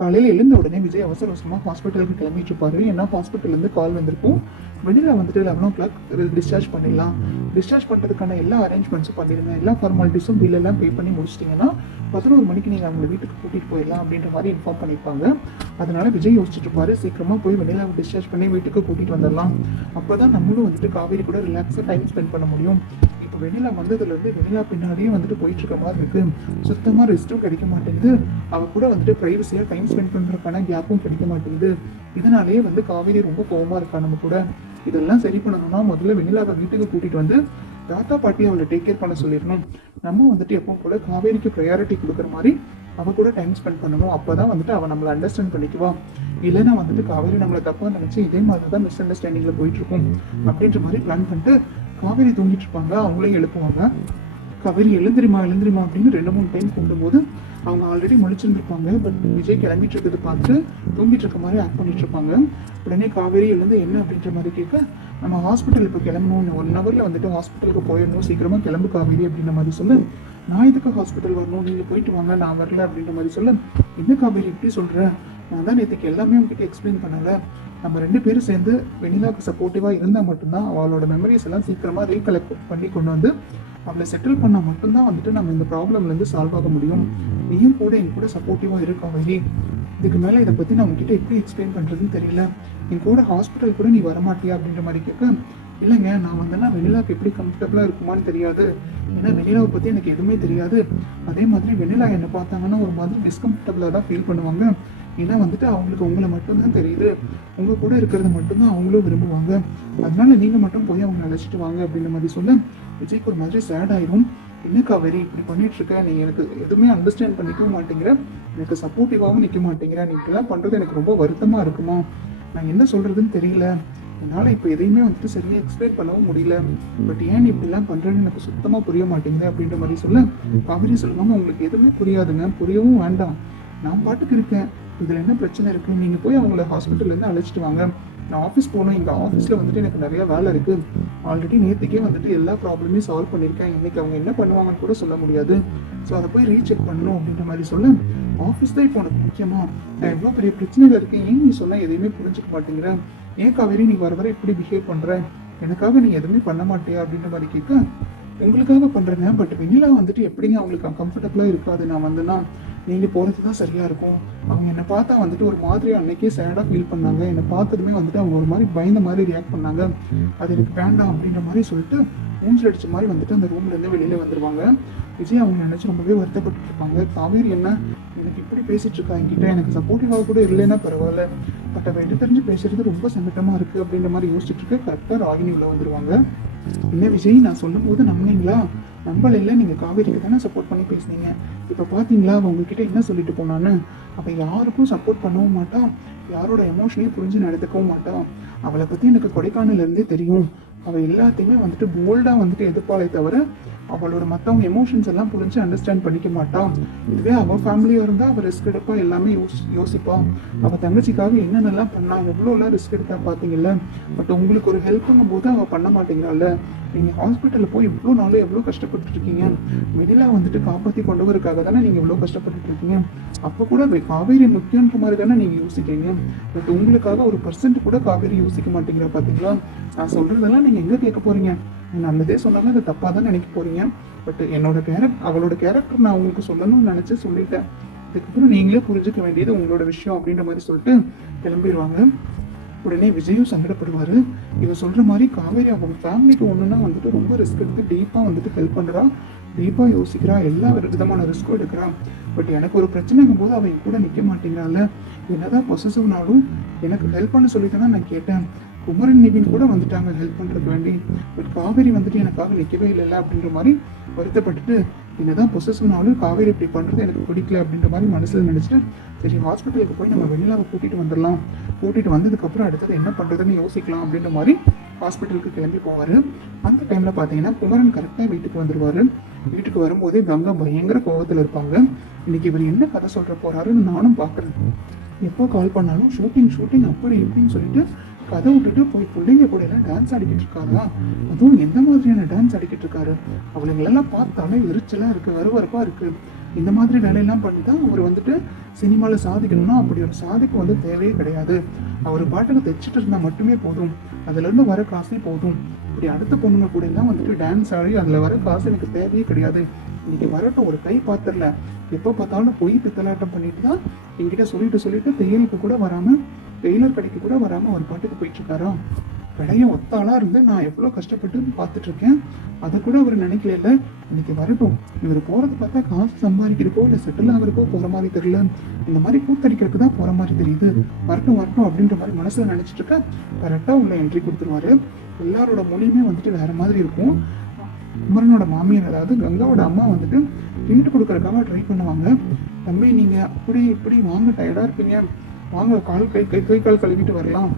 காலையில் எழுந்த உடனே விஜய் அவசர அவசரமாக ஹாஸ்பிட்டலுக்கு கிளம்பிட்டு இருப்பாரு. ஏன்னா ஹாஸ்பிட்டல்லேருந்து கால் வந்திருக்கும், வெண்ணிலா வந்துட்டு 11 o'clock டிஸ்சார்ஜ் பண்ணிடலாம், டிஸ்சார்ஜ் பண்ணுறதுக்கான எல்லா அரேஞ்ச்மெண்ட்ஸும் பண்ணிடுங்க, எல்லா ஃபார்மாலிட்டிஸும் பில் எல்லாம் பே பண்ணி முடிச்சிட்டிங்கன்னா 11 மணிக்கு நீங்கள் அவங்களை வீட்டுக்கு கூட்டிகிட்டு போயிடலாம் அப்படின்ற மாதிரி இன்ஃபார்ம் பண்ணியிருப்பாங்க. அதனால விஜய் யோசிச்சுட்டு இருப்பாரு, சீக்கிரமாக போய் வெண்ணிலாவை டிஸ்சார்ஜ் பண்ணி வீட்டுக்கு கூட்டிகிட்டு வந்துடலாம், அப்போ தான் நம்மளும் வந்துட்டு காவேரி கூட ரிலாக்ஸாக டைம் ஸ்பெண்ட் பண்ண முடியும். இப்போ வெண்ணிலா வந்ததுலேருந்து வெண்ணிலா பின்னாடியே வந்துட்டு போயிட்டு இருக்க மாதிரி இருக்கு, சுத்தமாக ரெஸ்ட்டும் கிடைக்க மாட்டேங்குது, அவ கூட வந்துட்டு ப்ரைவசியாக டைம் ஸ்பெண்ட் பண்ணுறதுக்கான கேப்பும் கிடைக்க மாட்டேங்குது. இதனாலேயே வந்து காவேரி ரொம்ப கோவமாக இருக்கா நம்ம கூட. இதெல்லாம் சரி பண்ணணும்னா முதல்ல வெண்ணிலாவை வீட்டுக்கு கூட்டிட்டு வந்து தாத்தா பாட்டி அவளை டேக் கேர் பண்ண சொல்லிடணும். நம்ம வந்துட்டு எப்பவும் போல காவேரிக்கு ப்ரையாரிட்டி கொடுக்குற மாதிரி அவ கூட டைம் ஸ்பெண்ட் பண்ணணும். அப்பதான் வந்துட்டு அவ நம்மளை அண்டர்ஸ்டாண்ட் பண்ணிக்குவா. இல்லைன்னா வந்துட்டு காவேரி நம்மளை தப்பா நினைச்சு இதே மாதிரி தான் மிஸ் அண்டர்ஸ்டாண்டிங்ல போயிட்டு இருக்கும் அப்படின்ற மாதிரி பிளான் பண்ணிட்டு காவேரி தூங்கிட்டு இருப்பாங்க. அவங்களே எழுப்புவாங்க. காவேரி எழுந்திரிமா எழுந்திரிமா அப்படின்னு 2-3 டைம் கூப்பிடும்போது அவங்க ஆல்ரெடி முழிச்சிருந்துருப்பாங்க. பட் விஜய் கிளம்பிட்டு இருக்கிறது பார்த்து தூங்கிட்டு இருக்க மாதிரி ஆக்ட் பண்ணிட்டு இருப்பாங்க. உடனே காவேரி எழுந்து என்ன அப்படின்ற மாதிரி கேட்க, நம்ம ஹாஸ்பிட்டல் இப்போ கிளம்பணும், 1 hourல வந்துட்டு ஹாஸ்பிட்டலுக்கு போயிடணும், சீக்கிரமா கிளம்பு காவேரி அப்படின்ற மாதிரி சொல்ல, நான் இதுக்கு ஹாஸ்பிட்டல் வரணும், நீங்க போயிட்டு வாங்க, நான் வரல அப்படின்ற மாதிரி சொல்ல, என்ன காவேரி இப்படி சொல்ற, நான் தான் நேற்றுக்கு எல்லாமே உங்ககிட்ட எக்ஸ்பிளைன் பண்ணல, நம்ம 2 பேரும் சேர்ந்து வெண்ணிலாவுக்கு சப்போர்ட்டிவா இருந்தால் மட்டும்தான் அவளோட மெமரிஸ் எல்லாம் சீக்கிரமா ரீகலெக்ட் பண்ணி கொண்டு வந்து அவளை செட்டில் பண்ணால் மட்டும்தான் வந்துட்டு நம்ம இந்த ப்ராப்ளம்லேருந்து சால்வ் ஆக முடியும். நீயும் கூட என் கூட சப்போர்ட்டிவாக இருக்கா காவேரி. இதுக்கு மேலே இதை பற்றி நான் உங்ககிட்ட எப்படி எக்ஸ்பிளைன் பண்ணுறதுன்னு தெரியல. என் கூட ஹாஸ்பிட்டல் கூட நீ வரமாட்டியா அப்படின்ற மாதிரி கேட்க, இல்லைங்க நான் வந்தேன்னா வெண்ணிலாவுக்கு எப்படி கம்ஃபர்டபுளாக இருக்குமான்னு தெரியாது. ஏன்னா வெண்ணிலாவை பற்றி எனக்கு எதுவுமே தெரியாது. அதே மாதிரி வெண்ணிலா என்னை பார்த்தாங்கன்னா ஒரு மாதிரி டிஸ்கம்ஃபர்டபுளாக தான் ஃபீல் பண்ணுவாங்க. ஏன்னா வந்துட்டு அவங்களுக்கு உங்களை மட்டும்தான் தெரியுது, உங்க கூட இருக்கிறது மட்டும்தான் அவங்களும் விரும்புவாங்க. அதனால நீங்க மட்டும் போய் அவங்க அழைச்சிட்டு வாங்க அப்படின்ற மாதிரி சொல்ல விஜய்க்கு ஒரு மாதிரி சேட் ஆயிரும். என்ன காவேரி இப்படி பண்ணிட்டு இருக்க, நீ எனக்கு எதுவுமே அண்டர்ஸ்டாண்ட் பண்ணிக்கவும் மாட்டேங்கிற, எனக்கு சப்போர்ட்டிவாகவும் நிற்க மாட்டேங்கிற, நீ இப்படிலாம் பண்றது எனக்கு ரொம்ப வருத்தமா இருக்குமா, நான் என்ன சொல்றதுன்னு தெரியல, என்னால் இப்போ எதையுமே வந்துட்டு சரியாக எக்ஸ்பிளைன் பண்ணவும் முடியல, பட் ஏன் இப்படிலாம் பண்ணுறேன்னு எனக்கு சுத்தமாக புரிய மாட்டேங்குது அப்படின்ற மாதிரி சொல்ல காவேரி சொல்லுவாங்க, உங்களுக்கு எதுவுமே புரியாதுங்க, புரியவும் வேண்டாம், நான் பாட்டுக்கு இருக்கேன், இதில் என்ன பிரச்சனை இருக்குது, நீங்கள் போய் அவங்கள ஹாஸ்பிட்டல்லேருந்து அழைச்சிட்டு வாங்க, நான் ஆஃபீஸ் போகணும், எங்கள் ஆஃபீஸில் வந்துட்டு எனக்கு நிறைய வேலை இருக்குது, ஆல்ரெடி நேற்றுக்கே வந்துட்டு எல்லா ப்ராப்ளமே சால்வ் பண்ணியிருக்கேன், இன்றைக்கி அவங்க என்ன பண்ணுவாங்கன்னு கூட சொல்ல முடியாது, ஸோ அதை போய் ரீசெக் பண்ணணும் அப்படின்ற மாதிரி சொல்ல, ஆஃபீஸ் தான் இப்போ உனக்கு முக்கியமா, நான் எவ்வளோ பெரிய பிரச்சனையில் இருக்கேன், ஏன் நீ சொன்னால் எதையுமே புரிஞ்சுக்க மாட்டேங்கிறேன், ஏன் காவேரி நீ வர வர இப்படி பிஹேவ் பண்ணுற, எனக்காக நீ எதுவுமே பண்ண மாட்டியா அப்படின்ற மாதிரி கேட்க, உங்களுக்காக பண்ணுறேங்க, பட் வெண்ணிலா வந்துட்டு எப்படிங்க அவங்களுக்கு கம்ஃபர்டபுளாக இருக்காது, நான் வந்தேன்னா நீங்கள் போகிறது தான் சரியாக இருக்கும், அவங்க என்னை பார்த்தா வந்துட்டு ஒரு மாதிரி அன்னைக்கே சேடாக ஃபீல் பண்ணாங்க, என்னை பார்த்ததுமே வந்துட்டு அவங்க ஒரு மாதிரி பயந்த மாதிரி ரியாக்ட் பண்ணாங்க, அது எனக்கு வேண்டாம் அப்படின்ற மாதிரி சொல்லிட்டு மூஞ்சில் அடிச்ச மாதிரி வந்துட்டு அந்த ரூம்லேருந்து வெளியில் வந்துடுவாங்க. விஜய் அவங்க நினச்சி ரொம்பவே வருத்தப்பட்டு இருப்பாங்க. காவேரி என்ன எனக்கு இப்படி பேசிட்டு இருக்கா என்கிட்ட, எனக்கு சப்போர்ட்டிவாக கூட இல்லைன்னா பரவாயில்ல, பட் அவள் எடுத்து தெரிஞ்சு பேசுறது ரொம்ப சங்கட்டமாக இருக்குது அப்படின்ற மாதிரி யோசிச்சுட்டு இருக்க கரெக்டாக ராகினி உள்ள வந்துடுவாங்க. என்ன விஜய் நான் சொல்லும் போது நம்பினீங்களா, நம்பல, நீங்கள் காவேரிக்கு தானே சப்போர்ட் பண்ணி பேசுனீங்க, இப்போ பார்த்தீங்களா அவள் உங்ககிட்ட என்ன சொல்லிட்டு போனான்னு, அவள் யாருக்கும் சப்போர்ட் பண்ணவும் மாட்டான், யாரோட எமோஷனையும் புரிஞ்சு நடந்துக்கவும் மாட்டான், அவளை பற்றி எனக்கு கொடைக்கானல்லேருந்தே தெரியும், அவள் எல்லாத்தையுமே வந்துட்டு போல்டாக வந்துட்டு எதிர்ப்பாளே தவிர அவளோட மற்றவங்க எமோஷன்ஸ் எல்லாம் புரிஞ்சு அண்டர்ஸ்டாண்ட் பண்ணிக்க மாட்டான். இதுவே அவள் ஃபேமிலியாக இருந்தால் அவள் ரிஸ்க் எடுப்பா, எல்லாமே யோசிப்பான். அவள் தங்கச்சிக்காக என்னென்னலாம் பண்ணா, எவ்வளோலாம் ரிஸ்க் எடுத்தா பார்த்தீங்கல்ல, பட் உங்களுக்கு ஒரு ஹெல்ப்புங்கும் போது அவள் பண்ண மாட்டேங்கிறாள். நீங்கள் ஹாஸ்பிட்டலில் போய் இவ்வளோ நாளும் எவ்வளோ கஷ்டப்பட்டு இருக்கீங்க, வெண்ணிலா வந்துட்டு காப்பாற்றி கொண்டு வரதுக்காக தானே நீங்கள் இவ்வளோ கஷ்டப்பட்டு இருக்கீங்க, அப்போ கூட காவேரி முக்கியன்ற மாதிரி தானே நீங்கள் யோசிக்கிறீங்க, பட் உங்களுக்காக ஒரு பர்சன்ட் கூட காவேரி யோசிக்க மாட்டேங்கிறா பார்த்தீங்களா. நான் சொல்கிறதெல்லாம் நீங்கள் எங்கே கேட்க போகிறீங்க, நல்லதே சொன்னாலும் அதை தப்பாக தான் நினைக்க போகிறீங்க, பட் அவளோட கேரக்டர் நான் உங்களுக்கு சொல்லணும்னு நினச்சி சொல்லிட்டேன், இதுக்கப்புறம் நீங்களே புரிஞ்சுக்க வேண்டியது உங்களோட விஷயம் அப்படின்ற மாதிரி சொல்லிட்டு கிளம்பிடுவாங்க. உடனே விஜயும் சங்கடப்படுவார். இவ சொல்கிற மாதிரி காவேரி அவங்க ஃபேமிலிக்கு ஒன்றுனா வந்துட்டு ரொம்ப ரிஸ்க் எடுத்து டீப்பாக வந்துட்டு ஹெல்ப் பண்ணுறா, டீப்பாக யோசிக்கிறா, எல்லா விதமான ரிஸ்க்கும் எடுக்கிறா, பட் எனக்கு ஒரு பிரச்சனைங்கும் போது அவன் கூட நிற்க மாட்டேங்கிறாள், என்னதான் பொசசிவ்னாலும் எனக்கு ஹெல்ப் பண்ண சொல்லிட்டு தான் நான் கேட்டேன், குமரன் நிவின் கூட வந்துட்டாங்க ஹெல்ப் பண்ணுறதுக்கு வேண்டி, பட் காவேரி வந்துட்டு எனக்காக நிற்கவே இல்லைல்ல அப்படின்ற மாதிரி வருத்தப்பட்டுட்டு, என்னதான் பொசசிவ்னாலும் காவேரி இப்படி பண்ணுறது எனக்கு பிடிக்கல அப்படின்ற மாதிரி மனசில் நினச்சிட்டு, சரி ஹாஸ்பிட்டலுக்கு போய் நம்ம வெண்ணிலாவை கூட்டிகிட்டு வந்துடலாம், கூட்டிகிட்டு வந்ததுக்கப்புறம் அடுத்தது என்ன பண்ணுறதுன்னு யோசிக்கலாம் அப்படின்ற மாதிரி ஹாஸ்பிட்டலுக்கு கிளம்பி போவார். அந்த டைமில் பார்த்தீங்கன்னா குமரன் கரெக்டாக வீட்டுக்கு வந்துடுவார். வீட்டுக்கு வரும்போதே கங்கா பயங்கர கோவத்தில் இருப்பாங்க. இன்னைக்கு இவர் என்ன கதை சொல்கிற போகிறாருன்னு நானும் பார்க்குறேன், எப்போ கால் பண்ணாலும் ஷூட்டிங் அப்படி இப்படின்னு சொல்லிட்டு கதை விட்டுட்டு போய் பிள்ளைங்க கூட எல்லாம் டான்ஸ் ஆடிக்கிட்டு இருக்காரா, அதுவும் எந்த மாதிரியான டான்ஸ் ஆடிக்கிட்டு இருக்காரு, அவளுங்களெல்லாம் பார்த்தாலே எரிச்சலாக இருக்குது, வருவரப்பாக இருக்குது, இந்த மாதிரி வேலையெல்லாம் பண்ணி தான் அவர் வந்துட்டு சினிமாவில் சாதிக்கணும்னா அப்படி ஒரு சாதிப்பு வந்து தேவையே கிடையாது. அவர் பாட்டுக்கு தைச்சிட்டு இருந்தால் மட்டுமே போதும், அதுலேருந்து வர காசே போதும். இப்படி அடுத்த பொண்ணுங்க கூட எல்லாம் வந்துட்டு டான்ஸ் ஆடி அதில் வர காசு எனக்கு தேவையே கிடையாது. இன்னைக்கு வரட்டும், ஒரு கை பாத்திரல எப்போ பார்த்தாலும் போய் பித்தலாட்டம் பண்ணிட்டு தான் என்கிட்ட சொல்லிட்டு தையலுக்கு கூட வராம, டெய்லர் கடைக்கு கூட வராம ஒரு பாட்டுக்கு போயிட்டு இருக்காரா. விடைய ஒத்தாளா இருந்து நான் எவ்வளோ கஷ்டப்பட்டு பார்த்துட்டு இருக்கேன், அதை கூட அவர் நினைக்கல. இன்னைக்கு வரட்டும், இவர் போறது பார்த்தா காசு சம்பாதிக்கிறக்கோ இல்லை செட்டில் ஆகிறக்கோ போற மாதிரி தெரியல, இந்த மாதிரி கூத்தடிக்கிறதுக்கு தான் போற மாதிரி தெரியுது. வரட்டும் அப்படின்ற மாதிரி மனசுல நினைச்சிட்டு இருக்க கரெக்டா உள்ள என்ட்ரி கொடுத்துருவாரு. எல்லாரோட மொழியுமே வந்துட்டு வேற மாதிரி இருக்கும். குமரனோட மாமியார், அதாவது கங்காவோட அம்மா வந்துட்டு ஹிண்ட் கொடுக்கறதுக்காக ட்ரை பண்ணுவாங்க. தம்பி நீங்க அப்படி இப்படி வாங்க, டயர்டா இருப்பீங்க, வாங்க கை கால் கழுவிட்டு வரலாம்,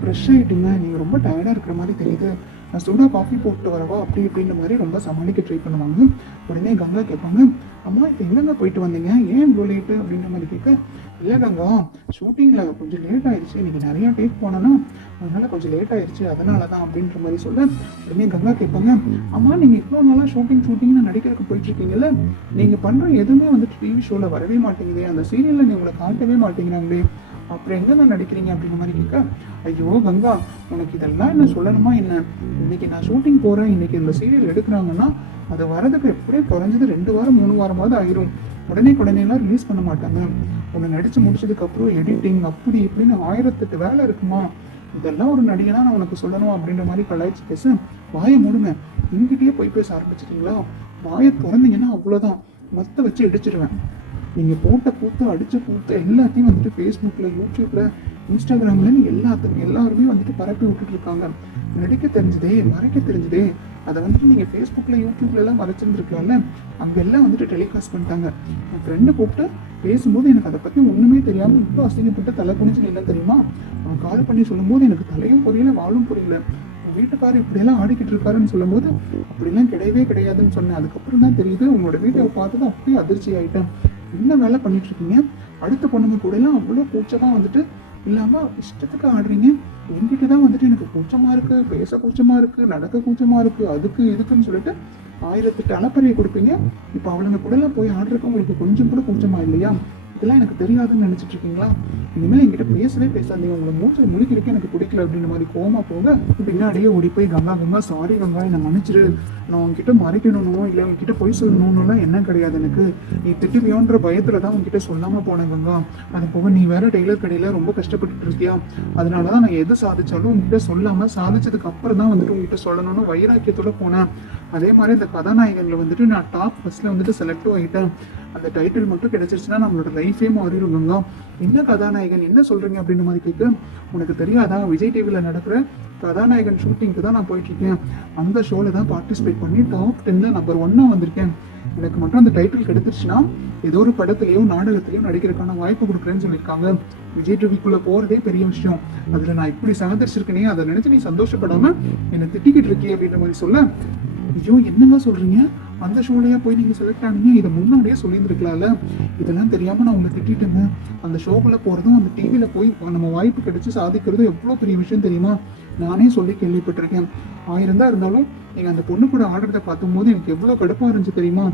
ஃப்ரெஷ் ஆகிட்டீங்க, நீங்கள் ரொம்ப டயர்டாக இருக்கிற மாதிரி தெரியுது, நான் சூடாக காஃபி போட்டு வரவா அப்படி இப்படின்ற மாதிரி ரொம்ப சமாளிக்க ட்ரை பண்ணுவாங்க. உடனே கங்கா கேட்பாங்க, அம்மா இப்போ எங்கெங்க போயிட்டு வந்தீங்க, ஏன் இவ்வளோ லேட்டு அப்படின்ற மாதிரி கேட்க, இல்லை கங்கா ஷூட்டிங்கில் கொஞ்சம் லேட் ஆயிடுச்சு, இன்னைக்கு நிறையா டேக் போனேன்னா அதனால கொஞ்சம் லேட் ஆயிடுச்சு, அதனால தான் அப்படின்ற மாதிரி சொல்ல, உடனே கங்கா கேட்பாங்க, அம்மா நீங்கள் இவ்வளோ நாளாக ஷூட்டிங்னு நடிக்கிறதுக்கு போயிட்டு இருக்கீங்கல்ல, நீங்கள் பண்ணுற எதுவுமே வந்துட்டு டிவி ஷோவில் வரவே மாட்டேங்குதே, அந்த சீரியலில் நீங்களை காட்டவே மாட்டேங்கிறாங்களே, அப்புறம் எங்க நான் நடிக்கிறீங்க அப்படின்ற மாதிரி கேட்க, ஐயோ கங்கா உனக்கு இதெல்லாம் என்ன சொல்லணுமா என்ன, இன்னைக்கு நான் ஷூட்டிங் போறேன், இன்னைக்கு இந்த சீரியல் எடுக்கிறாங்கன்னா அது வரதுக்கு எப்படியே குறைஞ்சது 2 வாரம் 3 வாரமாவது ஆயிரும், உடனேலாம் ரிலீஸ் பண்ண மாட்டாங்க, உன்னை நடிச்சு முடிச்சதுக்கு அப்புறம் எடிட்டிங் அப்படி இப்படின்னு 1008 வேலை இருக்குமா, இதெல்லாம் ஒரு நடிகனா நான் உனக்கு சொல்லணும் அப்படின்ற மாதிரி கலாய்ச்சி பேச, வாயை மூடுங்க, இங்கிட்டயே போய் பேச ஆரம்பிச்சிட்டீங்களா, வாயை திறந்தீங்கன்னா அவ்வளோதான், மொத்த வச்சு இடிச்சிருவேன், நீங்கள் போட்ட கூத்து அடித்த கூத்து எல்லாத்தையும் வந்துட்டு ஃபேஸ்புக்கில் யூடியூப்பில் இன்ஸ்டாகிராம்லன்னு எல்லாருமே வந்துட்டு பரப்பி விட்டுட்டு இருக்காங்க, நடிக்க தெரிஞ்சதே மறைக்க தெரிஞ்சதே, அதை வந்துட்டு நீங்கள் ஃபேஸ்புக்கில் யூடியூப்லலாம் மறைச்சிருந்துருக்கலாம்ல, அங்கெல்லாம் வந்துட்டு டெலிகாஸ்ட் பண்ணிட்டாங்க. என் ஃப்ரெண்டு கூப்பிட்டு பேசும்போது எனக்கு அதை பற்றி ஒன்றுமே தெரியாமல் இவ்வளோ அசிங்கப்பட்டு தலை குனிஞ்சு நின்று தெரியுமா, அவன் கால் பண்ணி சொல்லும்போது எனக்கு தலையும் புரியல வாழும் புரியல, வீட்டுக்காரர் இப்படியெல்லாம் ஆடிக்கிட்டு இருக்காருன்னு சொல்லும்போது அப்படிலாம் கிடையவே கிடையாதுன்னு சொன்னேன். அதுக்கப்புறம் தான் தெரியுது உங்களோட வீட்டை பார்த்து தான் அப்படியே அதிர்ச்சி ஆகிட்டேன், என்ன வேலை பண்ணிட்டு இருக்கீங்க, அடுத்த பொண்ணுங்க கூட எல்லாம் அவ்வளோ கூச்சமாக வந்துட்டு இல்லாமல் இஷ்டத்துக்கு ஆடுறீங்க, என்கிட்ட தான் வந்துட்டு எனக்கு கூச்சமாக இருக்குது, பேச கூச்சமாக இருக்குது, நடக்க கூச்சமாக இருக்குது, அதுக்கு இதுக்குன்னு சொல்லிட்டு 1008 அலப்பறையை கொடுப்பீங்க, இப்போ அவளுங்க கூட எல்லாம் போய் ஆடுறதுக்கு உங்களுக்கு கொஞ்சம் கூட கூச்சமாக இல்லையா, இதெல்லாம் எனக்கு தெரியாதுன்னு நினைச்சிட்டு இருக்கீங்களா, இனிமேல் என்கிட்ட பேசவே பேசாதீங்க, உங்களை மூச்சை முடிக்கிறதுக்கு எனக்கு பிடிக்கல அப்படின்ற மாதிரி கோமா போக பின்னாடியே ஓடி போய் கங்கா சாரி கங்கா என்னை மன்னிச்சிரு, நான் உங்ககிட்ட மறைக்கணும்னோ இல்லை உங்ககிட்ட போய் சொல்லணும்னுலாம் என்ன கிடையாது, எனக்கு நீ திட்டுவியோன்ற பயத்துல தான் உங்ககிட்ட சொல்லாம போனேன் கங்கா, அது போக நீ வேற டெய்லர் கடையில ரொம்ப கஷ்டப்பட்டு இருக்கியா, அதனாலதான் நான் எது சாதிச்சாலும் உங்ககிட்ட சொல்லாம சாதிச்சதுக்கு அப்புறம் தான் வந்துட்டு உங்ககிட்ட சொல்லணும்னு வைராக்கியத்தோட போனேன், அதே மாதிரி இந்த கதாநாயகன்ல வந்துட்டு நான் டாப் ஃபர்ஸ்ட்ல வந்துட்டு செலக்டும் ஆகிட்டேன், அந்த டைட்டில் மட்டும் கிடைச்சிருச்சுன்னா நம்மளோட லைஃபே மாறிடுங்க, என்ன கதாநாயகன் என்ன சொல்றீங்க அப்படின்ற மாதிரி கேட்க, உனக்கு தெரியாதா விஜய் டிவியில் நடக்கிற கதாநாயகன் ஷூட்டிங்க்கு தான் நான் போயிட்டு இருக்கேன், அந்த ஷோல தான் பார்ட்டிசிபேட் பண்ணி டாப் 10ல நம்பர் 1 வந்திருக்கேன், எனக்கு மட்டும் அந்த டைட்டில் கிடைச்சிருச்சுன்னா ஏதோ ஒரு படத்துலயோ நாடகத்திலயோ நடிக்கிறதுக்கான வாய்ப்பு கொடுக்குறேன்னு சொல்லியிருக்காங்க, விஜய் டிவிக்குள்ள போறதே பெரிய விஷயம், அதுல நான் இப்படி சாதிச்சிருக்கேனே அதை நினைச்சு நீ சந்தோஷப்படாம என்னை திட்டிக்கிட்டு இருக்கே அப்படின்ற மாதிரி சொல்ல, ஐயோ என்னங்க சொல்றீங்க, அந்த ஷோலையா போய் நீங்க செலக்ட் ஆனீங்க, இதை முன்னாடியே சொல்லியிருந்துருக்கலாம்ல, இதெல்லாம் தெரியாம நான் உங்களை திட்டேங்க, அந்த ஷோக்குள்ள போறதும் அந்த டிவியில போய் நம்ம வாய்ப்பு கிடைச்சு சாதிக்கிறதும் எவ்வளவு பெரிய விஷயம் தெரியுமா, நானே சொல்லி கேள்விப்பட்டிருக்கேன், 1000 தான் இருந்தாலும் நீங்க அந்த பொண்ணு கூட ஆடுறதை பார்த்தும் போது எனக்கு எவ்வளவு கடுப்பா இருந்துச்சு தெரியுமா,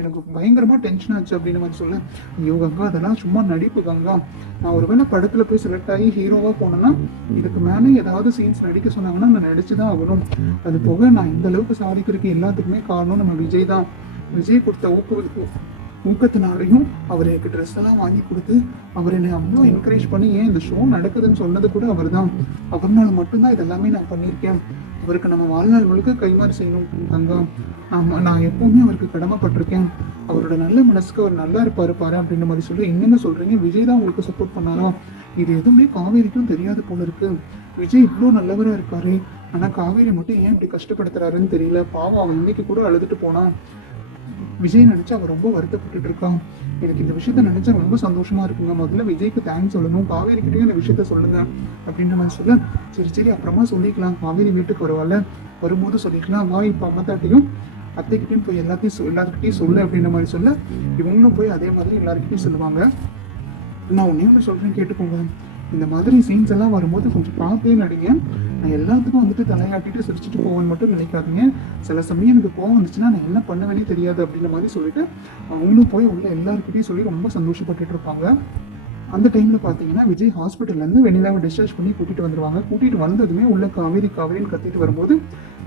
எனக்கு பயங்கரமா டென்ஷன் ஆச்சு அப்படின்னு மாதிரி சொல்ல, ஐயோ கங்கா அதெல்லாம் சும்மா நடிப்பு கங்கா, நான் ஒருவேளை படத்துல போய் செலக்ட் ஆகி ஹீரோவா போனேன்னா இதுக்கு மேலே ஏதாவது சீன்ஸ் நடிக்க சொன்னாங்கன்னா நான் நடிச்சுதான் ஆகணும், அது போக நான் இந்த அளவுக்கு சாதிக்கிறதுக்கு எல்லாத்துக்குமே காரணம் நம்ம விஜய் தான், விஜய் கொடுத்த ஊக்கத்தினாலையும் அவர் எனக்கு ட்ரெஸ் எல்லாம் வாங்கி கொடுத்து அவர் என்னை அவ்வளோ என்கரேஜ் பண்ணி ஏன் இந்த ஷோ நடக்குதுன்னு சொன்னது கூட அவர் தான், அவர்னால மட்டும்தான் இதெல்லாமே நான் பண்ணியிருக்கேன், அவருக்கு நம்ம வாழ்நாள் முழுக்க கைமாறு செய்யணும் கங்கா, நான் எப்பவுமே அவருக்கு கடமைப்பட்டிருக்கேன், அவரோட நல்ல மனசுக்கு அவர் நல்லா இருப்பாரு அப்படின்ற மாதிரி சொல்லி, என்னென்ன சொல்றீங்க விஜய் தான் உங்களுக்கு சப்போர்ட் பண்ணாரா, இது எதுவுமே காவேரிக்கும் தெரியாது போல இருக்கு, விஜய் இவ்வளோ நல்லவரா இருக்காரு, ஆனா காவேரி மட்டும் ஏன் இப்படி கஷ்டப்படுத்துறாருன்னு தெரியல, பாவம் அவன் இன்னைக்கு கூட அழுதுட்டு போனான், விஜய் நினைச்சு அவன் ரொம்ப வருத்தப்பட்டு இருக்கான், எனக்கு இந்த விஷயத்த நினைச்சா ரொம்ப சந்தோஷமா இருக்குங்க, முதல்ல விஜய்க்கு தேங்க்ஸ் சொல்லணும், காவேரி கிட்டயும் இந்த விஷயத்த சொல்லுங்க அப்படின்ற மாதிரி சொல்ல, சரி அப்புறமா சொல்லிக்கலாம், காவேரி வீட்டுக்கு வருவாள் வரும்போது சொல்லிக்கலாம், வா இப்போ அம்மத்தாட்டையும் அத்தைக்கிட்டையும் போய் எல்லாருக்கிட்டையும் சொல்லு அப்படின்ற மாதிரி சொல்ல, இவங்களும் போய் அதே மாதிரி எல்லாருக்கிட்டையும் சொல்லுவாங்க. நான் ஒன்னே ஒன்று சொல்றேன் கேட்டுக்கோங்க, இந்த மாதிரி சீன்ஸ் எல்லாம் வரும்போது கொஞ்சம் பார்த்தே நடிங்க, நான் எல்லாத்துக்கும் வந்துட்டு தலையாட்டிட்டு சிரிச்சுட்டு போவேன்னு மட்டும் நினைக்காதீங்க. சில சமயம் எனக்கு கோவம் வந்துச்சுன்னா நான் என்ன பண்ணுவேனே தெரியாது அப்படின்ற மாதிரி சொல்லிட்டு அவங்களும் போய் உள்ள எல்லாருக்கிட்டையும் சொல்லி ரொம்ப சந்தோஷப்பட்டுட்டு இருப்பாங்க. அந்த டைம்ல பாத்தீங்கன்னா விஜய் ஹாஸ்பிட்டல்ல இருந்து வெண்ணிலாவை டிஸ்சார்ஜ் பண்ணி கூட்டிட்டு வந்துருவாங்க. கூட்டிட்டு வந்ததுமே உள்ள காவேரி காவேரின்னு கத்திட்டு வரும்போது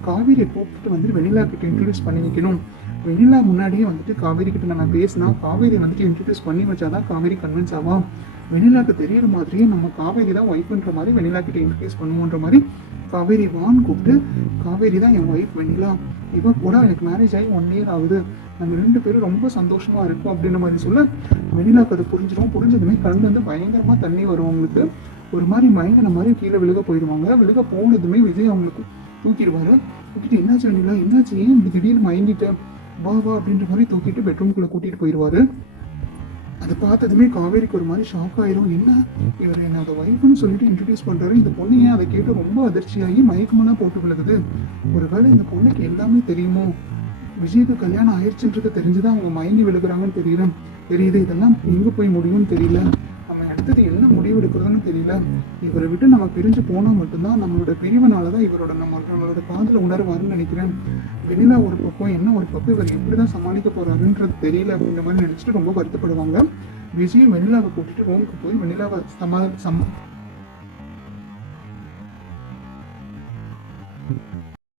காவேரியை கூப்பிட்டு வந்து வெண்ணிலா கிட்ட இன்ட்ரடியூஸ் பண்ணி வைக்கணும். வெண்ணிலா முன்னாடியே வந்துட்டு காவேரி கிட்ட நம்ம பேசினா காவேரி வந்துட்டு இன்ட்ரடியூஸ் பண்ணி வச்சாதான் காவேரி கன்வின்ஸ் ஆகும். வெண்ணிலாக்கு தெரியற மாதிரியே நம்ம காவேரி தான் ஒய்ஃப்ன்ற மாதிரி வெண்ணிலா கிட்ட இன்ட்ரடியூஸ் பண்ணுவோன்ற மாதிரி காவேரி வான்னு கூப்பிட்டு, காவேரி தான் என் ஒய்ஃப் வெண்ணிலா, இவ கூட எனக்கு மேரேஜ் ஆகி 1 year ஆகுது, நம்ம 2 பேரும் ரொம்ப சந்தோஷமா இருக்கும் அப்படின்ற மாதிரி சொல்ல வெண்ணிலாக்கு அது புரிஞ்சிடும். புரிஞ்சதுமே கண்ணு வந்து பயங்கரமா தண்ணி வரும் அவங்களுக்கு. ஒரு மாதிரி மயங்கின மாதிரி கீழே விழுக போயிடுவாங்க. விழுக போனதுமே விஜய் அவங்களுக்கு தூக்கிடுவாரு. தூக்கிட்டு என்னாச்சு வெண்ணிலா, என்னாச்சு, ஏன் இப்படி திடீர்னு மயங்கிட்ட, வா வா அப்படின்ற மாதிரி தூக்கிட்டு பெட்ரூம்குள்ள கூட்டிட்டு போயிடுவாரு. அதை பார்த்ததுமே காவேரிக்கு ஒரு மாதிரி ஷாக் ஆயிரும். என்ன இவர் என்னோட ஒய்ஃப்னு சொல்லிட்டு இன்ட்ரடியூஸ் பண்றாரு, இந்த பொண்ணு ஏன் அதை கேட்டு ரொம்ப அதிர்ச்சியாகி மயக்கமெல்லாம் போட்டு விழுகுது, ஒருவேளை இந்த பொண்ணுக்கு எல்லாமே தெரியுமோ, விஜய்க்கு கல்யாணம் ஆயிடுச்சுன்றது தெரிஞ்சுதான் அவங்க மயங்கி விழுகிறாங்கன்னு தெரியுது. இதெல்லாம் எங்க போய் முடியும்னு தெரியல, நம்ம அடுத்தது என்ன முடிவு எடுக்கிறதுன்னு தெரியல. இவரை விட்டு நம்ம பிரிஞ்சு போனா மட்டும்தான் நம்மளோட பிரிவினாலதான் நம்மளோட காதல உணர்வாருன்னு நினைக்கிறேன். வெண்ணிலா ஒரு பக்கம் என்ன ஒரு பக்கம் இவர் எப்படிதான் சமாளிக்க போறாருன்றது தெரியல அப்படின்ற மாதிரி நினைச்சிட்டு ரொம்ப வருத்தப்படுவாங்க. விஜய் வெண்ணிலாவை கூட்டிட்டு ரூமுக்கு போய் வெண்ணிலாவை